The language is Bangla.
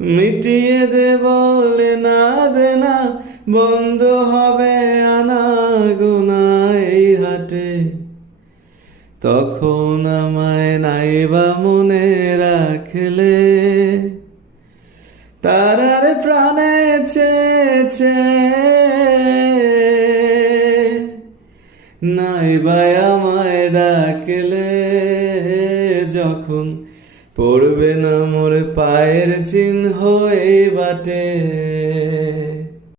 মিটিয়ে দেব দে না, বন্ধ হবে আনা গোনা এই হাটে। তখন আমায় নাইবা মনে রাখলে, তারার প্রাণে চেয়েছে। নাইবাই আমায় ডাকলে যখন পড়বে না মোর পায়ের চিহ্ন এই বাটে।